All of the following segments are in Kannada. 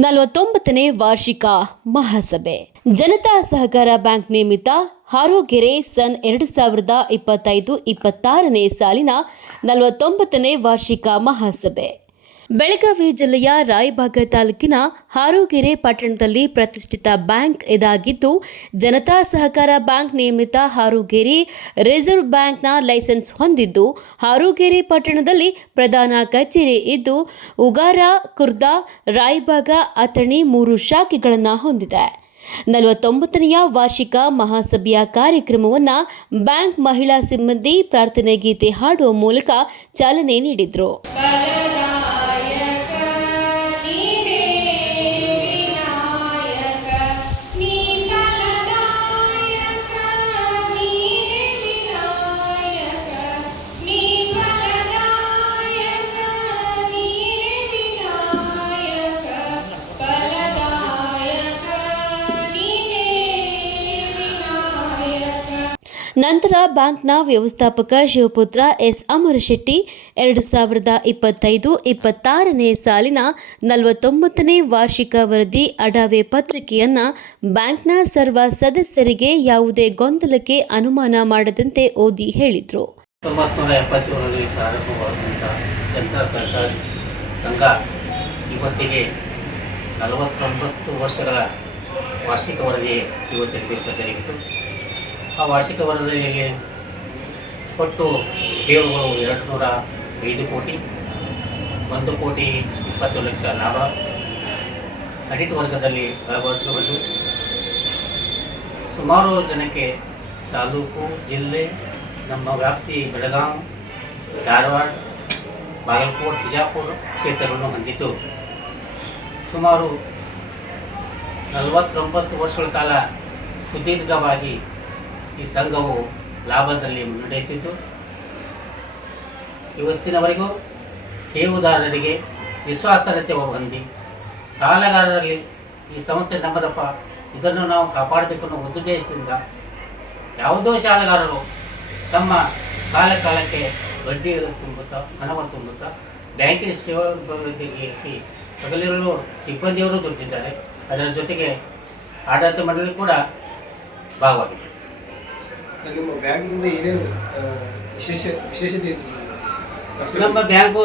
49ನೇ ವಾರ್ಷಿಕ ಮಹಾಸಭೆ ಜನತಾ ಸಹಕಾರ ಬ್ಯಾಂಕ್ ನೇಮಿತ ಹಾರೋಗೆರೆ ಸನ್ 2025-26ನೇ ಸಾಲಿನ 49ನೇ ವಾರ್ಷಿಕ ಮಹಾಸಭೆ ಬೆಳಗಾವಿ ಜಿಲ್ಲೆಯ ರಾಯಬಾಗ ತಾಲೂಕಿನ ಹಾರೋಗೆರೆ ಪಟ್ಟಣದಲ್ಲಿ ಪ್ರತಿಷ್ಠಿತ ಬ್ಯಾಂಕ್ ಇದಾಗಿದ್ದು ಜನತಾ ಸಹಕಾರ ಬ್ಯಾಂಕ್ ನೇಮಿತ ಹಾರೋಗೆರೆ ರಿಸರ್ವ್ ಬ್ಯಾಂಕ್ನ ಲೈಸೆನ್ಸ್ ಹೊಂದಿದ್ದು ಹಾರೋಗೆರೆ ಪಟ್ಟಣದಲ್ಲಿ ಪ್ರಧಾನ ಕಚೇರಿ ಇದ್ದು ಉಗಾರ ಕುರ್ದಾ ರಾಯಬಾಗ ಅಥಣಿ 3 ಶಾಖೆಗಳನ್ನು ಹೊಂದಿದೆ. 49ನೇ ವಾರ್ಷಿಕ ಮಹಾಸಭೆಯ ಕಾರ್ಯಕ್ರಮವನ್ನು ಬ್ಯಾಂಕ್ ಮಹಿಳಾ ಸಿಬ್ಬಂದಿ ಪ್ರಾರ್ಥನೆ ಗೀತೆ ಹಾಡುವ ಮೂಲಕ ಚಾಲನೆ ನೀಡಿದರು. ನಂತರ ಬ್ಯಾಂಕ್ನ ವ್ಯವಸ್ಥಾಪಕ ಶಿವಪುತ್ರ ಎಸ್ ಅಮರಶೆಟ್ಟಿ 2025-26ನೇ ಸಾಲಿನ 49ನೇ ವಾರ್ಷಿಕ ವರದಿ ಅಡಾವೆ ಪತ್ರಿಕೆಯನ್ನು ಬ್ಯಾಂಕ್ನ ಸರ್ವ ಸದಸ್ಯರಿಗೆ ಯಾವುದೇ ಗೊಂದಲಕ್ಕೆ ಅನುಮಾನ ಮಾಡದಂತೆ ಓದಿ ಹೇಳಿದರು. 1977ರಲ್ಲಿ ಪ್ರಾರಂಭವಾದಂಥ ಜನತಾ ಸಹಕಾರಿ ಸಂಘ ಇವತ್ತಿಗೆ 49 ವರ್ಷಗಳ ವಾರ್ಷಿಕ ವರದಿ ಇವತ್ತಿನ ದಿವಸ ಜರುಗಿತು. ಆ ವಾರ್ಷಿಕ ವರದಿಯಲ್ಲಿ ಒಟ್ಟು ಠೇವುಗಳು 205 ಕೋಟಿ, 1,20 ಲಕ್ಷ ಲಾಭ, ಆಡಿಟ್ ವರ್ಗದಲ್ಲಿ ಬಂದು ಸುಮಾರು ಜನಕ್ಕೆ ತಾಲೂಕು, ಜಿಲ್ಲೆ, ನಮ್ಮ ವ್ಯಾಪ್ತಿ ಬೆಳಗಾವಿ, ಧಾರವಾಡ, ಬಾಗಲಕೋಟೆ, ಬಿಜಾಪುರ ಕ್ಷೇತ್ರಗಳನ್ನು ಹೊಂದಿದ್ದು ಸುಮಾರು 49 ವರ್ಷಗಳ ಕಾಲ ಸುದೀರ್ಘವಾಗಿ ಈ ಸಂಘವು ಲಾಭದಲ್ಲಿ ಮುನ್ನಡೆಯುತ್ತಿದ್ದು ಇವತ್ತಿನವರೆಗೂ ಠೇವುದಾರರಿಗೆ ವಿಶ್ವಾಸಾರ್ಹತೆ ಹೊಂದಿ ಸಾಲಗಾರರಲ್ಲಿ ಈ ಸಂಸ್ಥೆ ನಮ್ಮದಪ್ಪ, ಇದನ್ನು ನಾವು ಕಾಪಾಡಬೇಕು ಅನ್ನೋ ಉದ್ದೇಶದಿಂದ ಯಾವುದೋ ಸಾಲಗಾರರು ತಮ್ಮ ಕಾಲಕ್ಕೆ ಬಡ್ಡಿ ತುಂಬುತ್ತಾ ಹಣವನ್ನು ತುಂಬುತ್ತಾ ಬ್ಯಾಂಕಿನ ಸೇವೆ ಹಗಲಿರಲು ಸಿಬ್ಬಂದಿಯವರು ದುಡಿದಿದ್ದಾರೆ. ಅದರ ಜೊತೆಗೆ ಆಡಳಿತ ಮಂಡಳಿ ಕೂಡ ಭಾಗವಾಗಿದೆ. ಸರ್, ನಿಮ್ಮ ಬ್ಯಾಂಕಿನಿಂದ ಏನೇನು ವಿಶೇಷತೆ ಇದೆ? ನಮ್ಮ ಬ್ಯಾಂಕು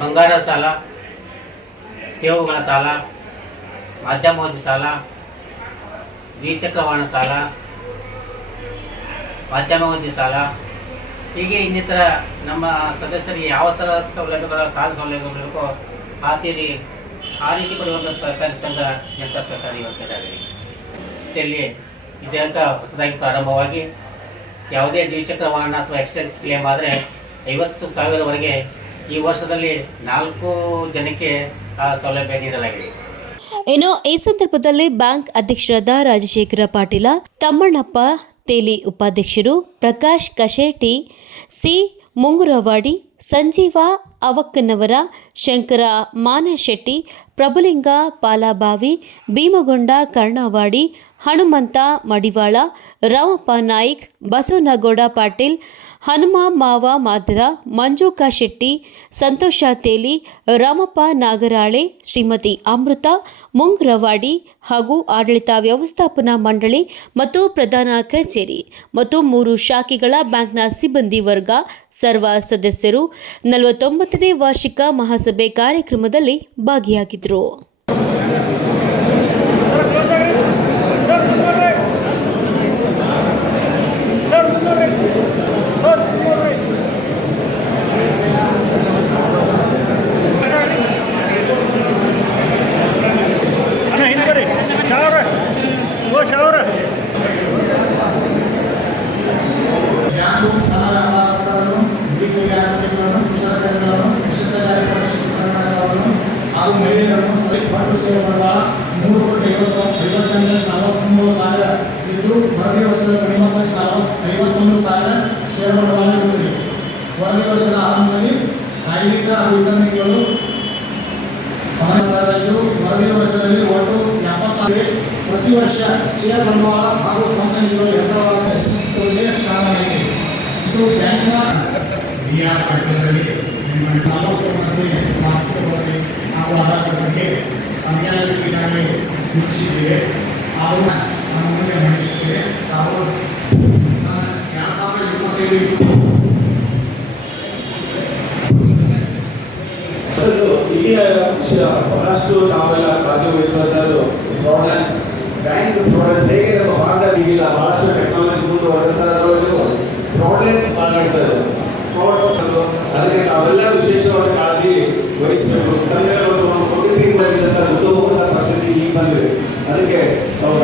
ಬಂಗಾರ ಸಾಲ, ಠೇವುಗಳ ಸಾಲ, ಮಧ್ಯಮಾವಧಿ ಸಾಲ, ದ್ವಿಚಕ್ರ ವಾಹನ ಸಾಲ, ಮಧ್ಯಮಾವಧಿ ಸಾಲ, ಹೀಗೆ ಇನ್ನಿತರ ನಮ್ಮ ಸದಸ್ಯರಿಗೆ ಯಾವ ಥರ ಸೌಲಭ್ಯಗಳ ಸಾಲ ಸೌಲಭ್ಯಗಳು ಬೇಕೋ ಆ ರೀತಿ ಕೊಡುವಂಥ ಸಹಕಾರಿ ಸಂಘ ಜನತಾ ಸಹಕಾರಿ ವರ್ಗದಾಗಿದೆ. ಇಲ್ಲಿ ಇದಕ್ಕೆ ಹೊಸದಾಗಿ ಪ್ರಾರಂಭವಾಗಿ ಯಾವುದೇ ದ್ವಿಚಕ್ರ ವಾಹನ ಅಥವಾ ಆಕ್ಸಿಡೆಂಟ್ ಕ್ಲೇಮ್ ಆದರೆ 50,000ವರೆಗೆ ಈ ವರ್ಷದಲ್ಲಿ 4 ಜನಕ್ಕೆ ಆ ಸೌಲಭ್ಯ ನೀಡಲಾಗಿದೆ. ಇನ್ನು ಈ ಸಂದರ್ಭದಲ್ಲಿ ಬ್ಯಾಂಕ್ ಅಧ್ಯಕ್ಷರಾದ ರಾಜಶೇಖರ ಪಾಟೀಲ, ತಮ್ಮಣ್ಣಪ್ಪ ತೇಲಿ ಉಪಾಧ್ಯಕ್ಷರು, ಪ್ರಕಾಶ್ ಕಶೇಟಿ, ಸಿ ಮುಂಗುರವಾಡಿ, ಸಂಜೀವ ಅವಕ್ಕನವರ, ಶಂಕರ ಮಾನಶೆಟ್ಟಿ, ಪ್ರಭುಲಿಂಗ ಪಾಲಾಬಾವಿ, ಭೀಮಗೊಂಡ ಕರ್ಣವಾಡಿ, ಹನುಮಂತ ಮಡಿವಾಳ, ರಾಮಪ್ಪ ನಾಯ್ಕ್, ಬಸವನಗೌಡ ಪಾಟೀಲ್, ಹನುಮ ಮಾವ ಮಾದರ, ಮಂಜುಕ ಶೆಟ್ಟಿ, ಸಂತೋಷ ತೇಲಿ, ರಾಮಪ್ಪ ನಾಗರಾಳೆ, ಶ್ರೀಮತಿ ಅಮೃತ ಮುಂಗ್ರವಾಡಿ ಹಾಗೂ ಆಡಳಿತ ವ್ಯವಸ್ಥಾಪನಾ ಮಂಡಳಿ ಮತ್ತು ಪ್ರಧಾನ ಕಚೇರಿ ಮತ್ತು 3 ಶಾಖೆಗಳ ಬ್ಯಾಂಕ್ನ ಸಿಬ್ಬಂದಿ ವರ್ಗ ಸರ್ವ ಸದಸ್ಯರು 49ನೇ ವಾರ್ಷಿಕ ಮಹಾಸಭೆ ಕಾರ್ಯಕ್ರಮದಲ್ಲಿ ಭಾಗಿಯಾಗಿದ್ದರು. ಹಾಗೂ ಮಹಿಳೆಯರನ್ನು ಫಂಡ್ ಸೇವೆ ಮಾಡುವ 3,50,43,000 ಇದ್ದು ವರದಿ ವರ್ಷದ ಕಡಿಮೆ 51,000 ಷೇರು ಬಂಡವಾಳ ಇರುತ್ತದೆ. ವರದಿ ವರ್ಷದ ಆರಂಭದಲ್ಲಿ ಕಾಯ್ದಿಕ ವಿತರಣೆಗಳು 10,000 ಇದ್ದು ವರದಿ ವರ್ಷದಲ್ಲಿ ಒಟ್ಟು 76 ಪ್ರತಿ ವರ್ಷ ಷೇರು ಬಂಡವಾಳ ಹಾಗೂ ಸ್ವಂತ ನಿಧಿಗಳು ಹೆಚ್ಚಳವಾಗಲಿಕ್ಕೆ ಕಾರಣವಾಗಿದೆ. ಇದು ಬ್ಯಾಂಕಿನ ಪಟ್ಟಣದಲ್ಲಿ 40 ಮಂದಿ ಮಾಸಿಕ ವರದಿ ಹಾಗೂ ಆಧಾರದ ಬಗ್ಗೆ ಈಗಾಗಲೇ ಮುಗಿಸಿದ್ದೇವೆ. ಅವರು ನಮ್ಮ ಮುಂದೆ ಮಂಡಿಸುತ್ತೇವೆ. 2025 ಈಗಿನ ವಿಷಯ ಬಹಳಷ್ಟು ನಾವೆಲ್ಲ ಭಾಗವಹಿಸುವಂಥದ್ದು ಪ್ರಾಡಕ್ಟ್ಸ್ ಬ್ಯಾಂಕ್ ಪ್ರಾಡಕ್ಟ್ ಹೇಗೆ ನಮ್ಮ ಭಾರತದಲ್ಲಿ ಈಗಿನ ಬಹಳಷ್ಟು ಟೆಕ್ನಾಲಜಿ ಮುಂದುವರೆದಂಥದ್ರಲ್ಲೂ ಪ್ರಾಡಕ್ಟ್ಸ್ ಮಾತಾಡ್ತಾರೆ ಫ್ರಾಡ್ ಅದಕ್ಕೆ ನಾವೆಲ್ಲ ವಿಶೇಷವಾದ ಕಾಳಜಿ ವಹಿಸಬೇಕು. ತಂದೆ ಒಂದು ಕೊಟ್ಟಿದ್ದಂಥ ಉದ್ಯೋಗದ ಪರಿಸ್ಥಿತಿ ಈಗ ಬಂದಿದೆ. ಅದಕ್ಕೆ ನಾವು